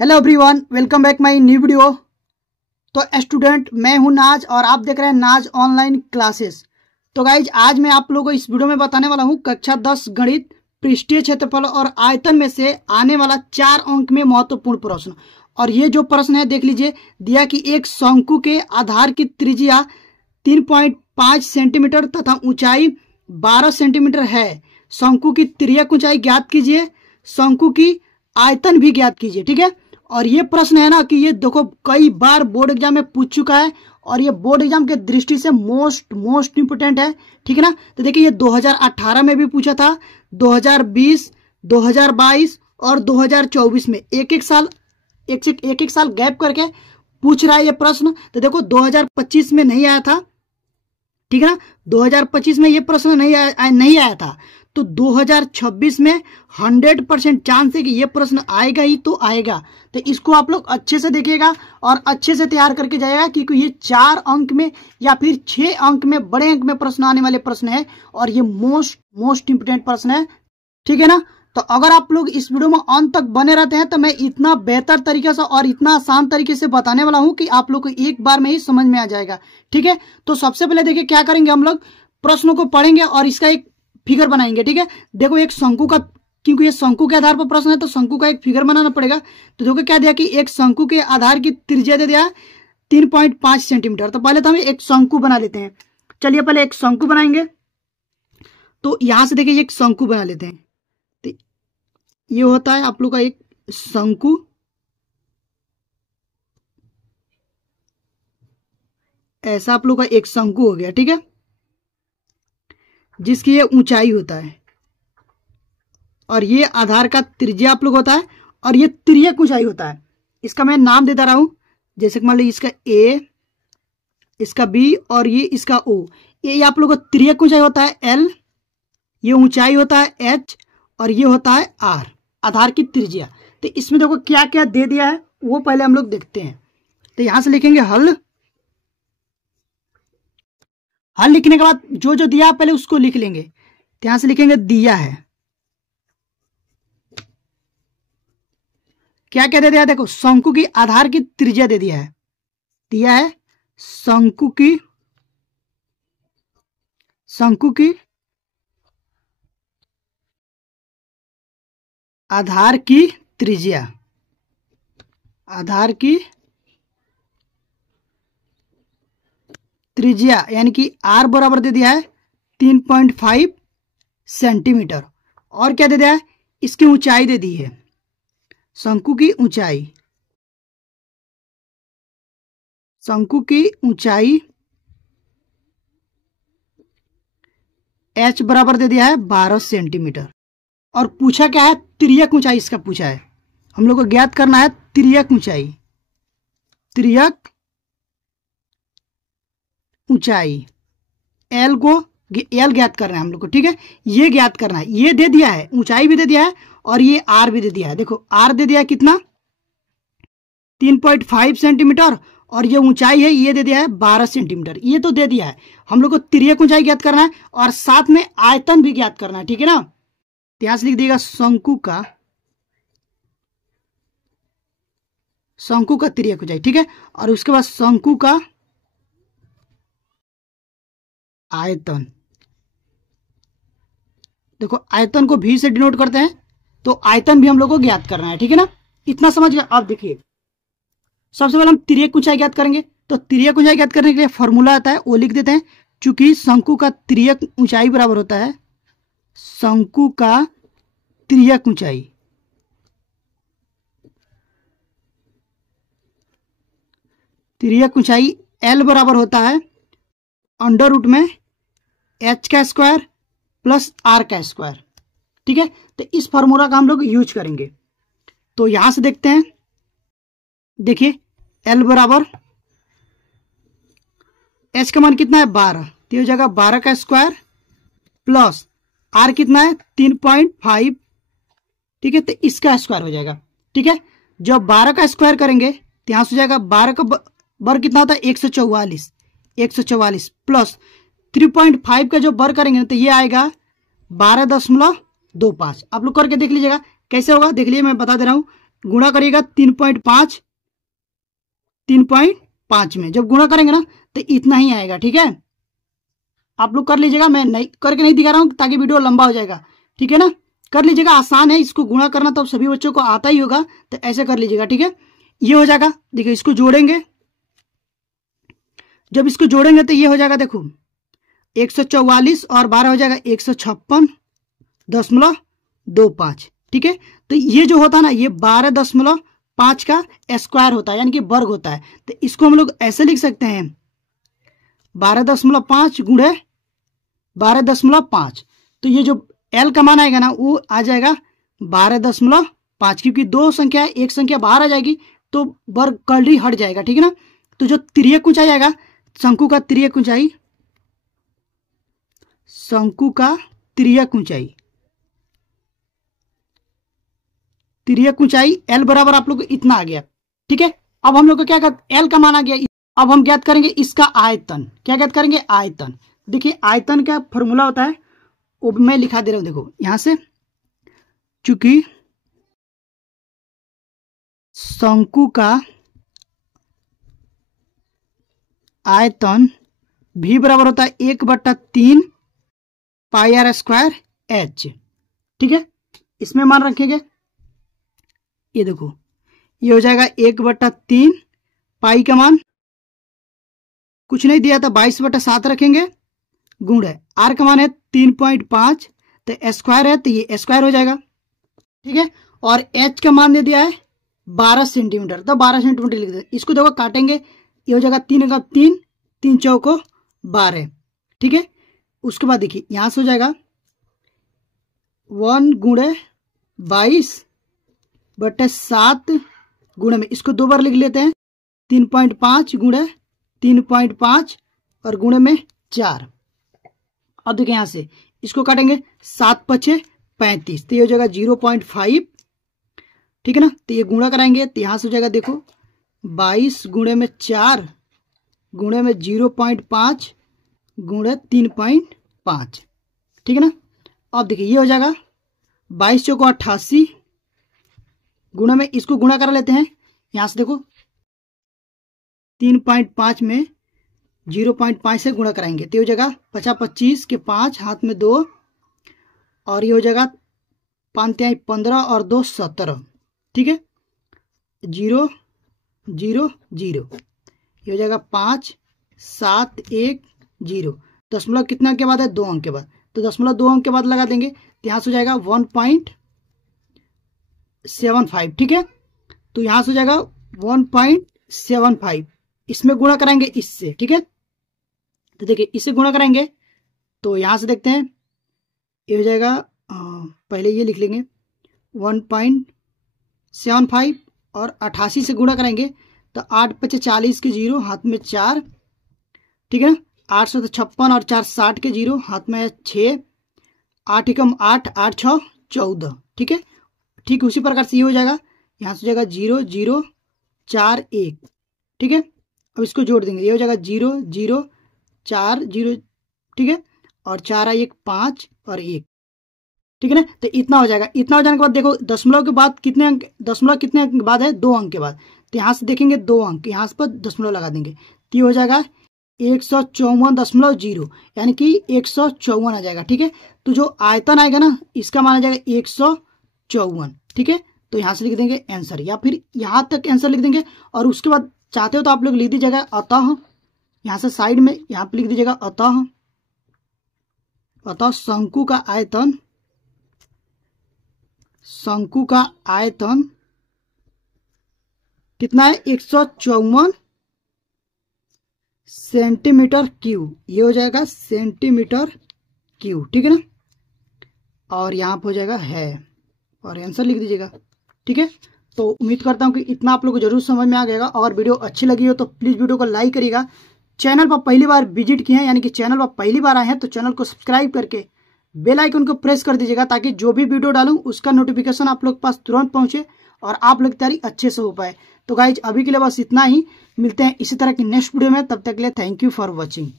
Hello everyone, welcome back my new video. तो student, मैं हूं नाज और आप देख रहे हैं नाज ऑनलाइन क्लासेस। तो गाइज, आज मैं आप लोगों को इस वीडियो में बताने वाला हूं कक्षा 10 गणित पृष्ठीय क्षेत्रफल और आयतन में से आने वाला 4 अंक में महत्वपूर्ण प्रश्न। और ये जो प्रश्न है देख लीजिए, दिया कि एक शंकु के आधार की त्रिज्या 3.5 सेंटीमीटर तथा ऊंचाई 12 सेंटीमीटर है। शंकु की तिर्यक ऊंचाई ज्ञात कीजिए, शंकु की आयतन भी ज्ञात कीजिए। ठीक है, और ये प्रश्न है ना कि ये देखो कई बार बोर्ड एग्जाम में पूछ चुका है और ये बोर्ड एग्जाम के दृष्टि से मोस्ट इंपोर्टेंट है। ठीक है ना। तो देखिए, ये 2018 में भी पूछा था, 2020, 2022 और 2024 में एक एक साल गैप करके पूछ रहा है ये प्रश्न। तो देखो 2025 में नहीं आया था, ठीक है ना, 2025 में ये प्रश्न नहीं आया था। तो 2026 में 100% चांस है कि ये प्रश्न आएगा ही तो आएगा। तो इसको आप लोग अच्छे से देखिएगा और अच्छे से तैयार करके जाएगा, क्योंकि ये 4 अंक में या फिर 6 अंक में, बड़े अंक में प्रश्न आने वाले प्रश्न है और ये मोस्ट इंपोर्टेंट प्रश्न है। ठीक है ना। तो अगर आप लोग इस वीडियो में अंत तक बने रहते हैं तो मैं इतना बेहतर तरीके से और इतना आसान तरीके से बताने वाला हूं कि आप लोग को एक बार में ही समझ में आ जाएगा। ठीक है, तो सबसे पहले देखिए क्या करेंगे, हम लोग प्रश्नों को पढ़ेंगे और इसका एक फिगर बनाएंगे। ठीक है, देखो एक शंकु का, क्योंकि ये शंकु के आधार पर प्रश्न है तो शंकु का एक फिगर बनाना पड़ेगा। तो देखो क्या दिया कि एक शंकु के आधार की त्रिज्या दे दिया 3.5 सेंटीमीटर। तो पहले तो हम एक शंकु बना लेते हैं। चलिए पहले एक शंकु बनाएंगे। तो यहां से देखिए एक शंकु बना लेते हैं। तो ये होता है आप लोग का एक शंकु, ऐसा आप लोग का एक शंकु हो गया। ठीक है, जिसकी ये ऊंचाई होता है और ये आधार का त्रिज्या आप लोग होता है और ये तिर्यक ऊंचाई होता है। इसका मैं नाम दे रहा हूं, जैसे मान लीजिए इसका ए, इसका बी और ये इसका ओ। ये आप लोग का तिर्यक ऊंचाई होता है एल, ये ऊंचाई होता है एच और ये होता है आर, आधार की त्रिज्या। तो इसमें देखो क्या क्या दे दिया है वो पहले हम लोग देखते हैं। तो यहां से लिखेंगे हल लिखने के बाद जो जो दिया पहले उसको लिख लेंगे। तो यहां से लिखेंगे दिया है, क्या क्या दे दिया, देखो शंकु की आधार की त्रिज्या दे दिया है शंकु की आधार की त्रिज्या, यानी कि आर बराबर दे दिया है 3.5 सेंटीमीटर। और क्या दे दिया है, इसकी ऊंचाई दे दी है, शंकु की ऊंचाई h बराबर दे दिया है 12 सेंटीमीटर। और पूछा क्या है, तिर्यक ऊंचाई इसका पूछा है, हम लोग को ज्ञात करना है तिर्यक ऊंचाई एल ज्ञात करना है हम लोग को। ठीक है, ये ज्ञात करना है, ये दे दिया है, ऊंचाई भी दे दिया है और ये आर भी दे दिया है। देखो आर दे दिया है कितना, 3.5 सेंटीमीटर और ये ऊंचाई है ये दे दिया है 12 सेंटीमीटर। ये तो दे दिया है, हम लोग को तिर्यक ऊंचाई ज्ञात करना है और साथ में आयतन भी ज्ञात करना है। ठीक है ना। यहां से लिख देगा शंकु का तिर्यक ऊंचाई। ठीक है, और उसके बाद शंकु का आयतन, देखो आयतन को भी से डिनोट करते हैं तो आयतन भी हम लोग को ज्ञात करना है। ठीक है ना, इतना समझ गए। अब देखिए सबसे पहले हम तिर्यक ऊंचाई ज्ञात करेंगे। तो तिर्यक ऊंचाई ज्ञात करने के लिए फॉर्मूला आता है, वो लिख देते हैं। चूंकि शंकु का तिर्यक ऊंचाई बराबर होता है शंकु का तिर्यक ऊंचाई एल बराबर होता है अंडर रूट में एच का स्क्वायर प्लस आर का स्क्वायर। ठीक है, तो इस फॉर्मूला का हम लोग यूज करेंगे। तो यहां से देखते हैं, देखिए एल बराबर एच का मान कितना है 12, तो जगह 12 का स्क्वायर प्लस आर कितना है 3.5। ठीक है, तो इसका स्क्वायर हो जाएगा। ठीक है, जब 12 का स्क्वायर करेंगे तो यहां से हो जाएगा 12 का वर्ग कितना होता है 144 प्लस 3.5 का जो वर्ग करेंगे तो ये आएगा 12.25। आप लोग करके देख लीजिएगा कैसे होगा, देख लीजिए मैं बता दे रहा हूं। गुणा करिएगा 3.5 में। जब गुणा करेंगे ना तो इतना ही आएगा। ठीक है, आप लोग कर लीजिएगा, मैं नहीं करके नहीं दिखा रहा हूं ताकि वीडियो लंबा हो जाएगा। ठीक है ना, कर लीजिएगा, आसान है इसको गुणा करना, तो सभी बच्चों को आता ही होगा, तो ऐसे कर लीजिएगा। ठीक है, ये हो जाएगा। देखिए इसको जोड़ेंगे, जब इसको जोड़ेंगे तो ये हो जाएगा, देखो 144 और 12 हो जाएगा 156.25। ठीक है, तो ये जो होता है ना, ये 12.5 का स्क्वायर होता है, यानी कि वर्ग होता है। तो इसको हम लोग ऐसे लिख सकते हैं 12.5 गुणे 12.5। तो ये जो एल का मान आएगा ना वो आ जाएगा 12.5, क्योंकि दो संख्या है, एक संख्या बाहर आ जाएगी तो वर्ग कड़ी हट जाएगा। ठीक है ना, तो जो तिर्यक ऊंचाई आएगा, शंकु का तिर्यक ऊंचाई, शंकु का तिर्यक ऊंचाई, तिर्यक ऊंचाई एल बराबर आप लोग को इतना आ गया। ठीक है, अब हम लोग को क्या करते, एल का मान आ गया, अब हम ज्ञात करेंगे इसका आयतन। क्या ज्ञात करेंगे, आयतन। देखिए आयतन का फॉर्मूला होता है, वो मैं लिखा दे रहा हूं, देखो यहां से, चूंकि शंकु का आयतन भी बराबर होता है 1/3 पाई आर स्क्वायर एच। ठीक है, इसमें मान रखेंगे, ये देखो ये हो जाएगा 1/3 पाई का मान कुछ नहीं दिया था 22/7 रखेंगे, गुण है आर का मान है 3.5, तो स्क्वायर है तो ये स्क्वायर हो जाएगा। ठीक है, और एच का मान दे दिया है 12 सेंटीमीटर, तो 12 सेंटीमीटर लिख देते। इसको देखो काटेंगे, ये हो जाएगा 3 का 3, 3 चौको 12। ठीक है, उसके बाद देखिए यहां से हो जाएगा 1 गुणे 22/7 गुणे में, इसको 2 बार लिख लेते हैं, 3.5 गुणे 3.5 और गुणे में 4। अब देखिए यहां से इसको काटेंगे, 7×5 = 35, तो ये हो जाएगा 0.5। ठीक है ना, तो ये गुणा कराएंगे तो यहां से हो जाएगा, देखो 22 गुणे में 4 गुणे में 0.5 गुणे 3.5। ठीक है ना, अब देखिए ये हो जाएगा 22 चौको 88 गुणे में, इसको गुणा करा लेते हैं, यहां से देखो 3.5 में 0.5 से गुणा कराएंगे तो ये हो जाएगा 50-25 के 5 हाथ में 2, और ये हो जाएगा 5×3 15 और 2 17। ठीक है, 0 0 0, ये हो जाएगा 5 7 1 0। दशमलव कितना अंक के बाद है, 2 अंक के बाद, तो दशमलव 2 अंक के बाद लगा देंगे तो यहां से हो जाएगा 1.75। ठीक है, तो यहां से हो जाएगा 1.75, इसमें गुणा कराएंगे इससे। ठीक है, तो देखिए इससे गुणा कराएंगे तो यहां से देखते हैं, ये हो जाएगा, पहले ये लिख लेंगे 1.75 और 88 से गुणा कराएंगे तो 8×5 = 40 के 0 हाथ में 4। ठीक है ना, 856 और 4 60 के 0 हाथ में 6, 8 × 8 8 6 14। ठीक है, ठीक उसी प्रकार से ये हो जाएगा, यहाँ से हो जाएगा 0 0 4 1। ठीक है, अब इसको जोड़ देंगे, ये हो जाएगा 0 0 4 0। ठीक है, और 4 1 5 और 1। ठीक है ना, तो इतना हो जाएगा। इतना हो जाने के बाद देखो दशमलव के बाद कितने अंक, दशमलव कितने अंक के बाद है, 2 अंक के बाद, तो यहाँ से देखेंगे 2 अंक, यहाँ पर दशमलव लगा देंगे तो ये हो जाएगा 154.0, यानी कि 154 आ जाएगा। ठीक है, तो जो आयतन आएगा ना इसका मान आ जाएगा 154। ठीक है, तो यहाँ से लिख देंगे आंसर, या फिर यहाँ तक आंसर लिख देंगे, और उसके बाद चाहते हो तो आप लोग लिख दीजिएगा अतः, यहाँ से साइड में यहाँ पे लिख दीजिएगा अतः शंकु का आयतन कितना है, 154 सेंटीमीटर क्यूब, ये हो जाएगा सेंटीमीटर क्यूब। ठीक है ना, और यहाँ पे हो जाएगा है, और आंसर लिख दीजिएगा। ठीक है, तो उम्मीद करता हूँ कि इतना आप लोग को जरूर समझ में आ गएगा, और वीडियो अच्छी लगी हो तो प्लीज वीडियो को लाइक करिएगा। चैनल पर पहली बार विजिट किए हैं, यानी कि चैनल पर पहली बार आए हैं, तो चैनल को सब्सक्राइब करके बेल आइकन को प्रेस कर दीजिएगा, ताकि जो भी वीडियो डालूं उसका नोटिफिकेशन आप लोग के पास तुरंत पहुंचे और आप लोग की तैयारी अच्छे से हो पाए। तो गाइज अभी के लिए बस इतना ही, मिलते हैं इसी तरह की नेक्स्ट वीडियो में, तब तक के लिए थैंक यू फॉर वॉचिंग।